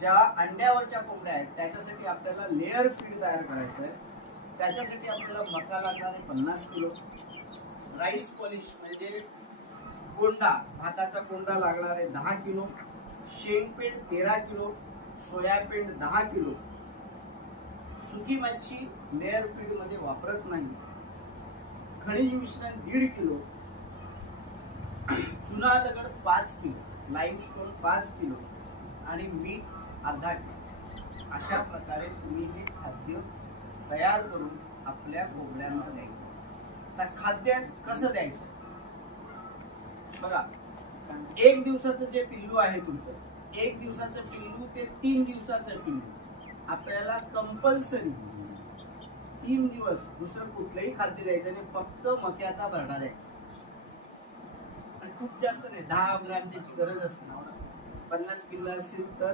ज्या अंड्यावरच्या कोंबड्या आहेत त्याच्यासाठी आपल्याला लेअर फीड तयार करायचं आहे. त्याच्यासाठी आपल्याला मका लागणार आहे 50 किलो, राईस पॉलिश म्हणजे कोंडा, भाताचा कोंडा लागणार आहे 10 किलो, शेंगपेंड 13 किलो, सोयाबीन 10 किलो, सुकी मच्छी लेअर फीड मध्ये वापरत नाही, खनिज मिश्रण 1.5 किलो, चुना दगड 5 किलो, लाईमस्टोन 5 किलो आणि मीठ अर्धा किलो. अशा प्रकारे तुम्ही हे खाद्य तयार करून आपल्या कोंबड्यांना द्यायचं. आता खाद्य कसं द्यायचं बघा. 1 दिवसाचं जे पिल्लू आहे तुमचं, 1 दिवसाचं पिल्लू ते 3 दिवसाचं पिल्लू आपल्याला कंपल्सरी 3 दिवस दुसरं कुठलंही खाद्य द्यायचं नाही, फक्त मक्याचा भरडा द्यायचा. आणि खूप जास्त नाही, 10 ग्रॅम त्याची गरज असते. 50 किलो असेल तर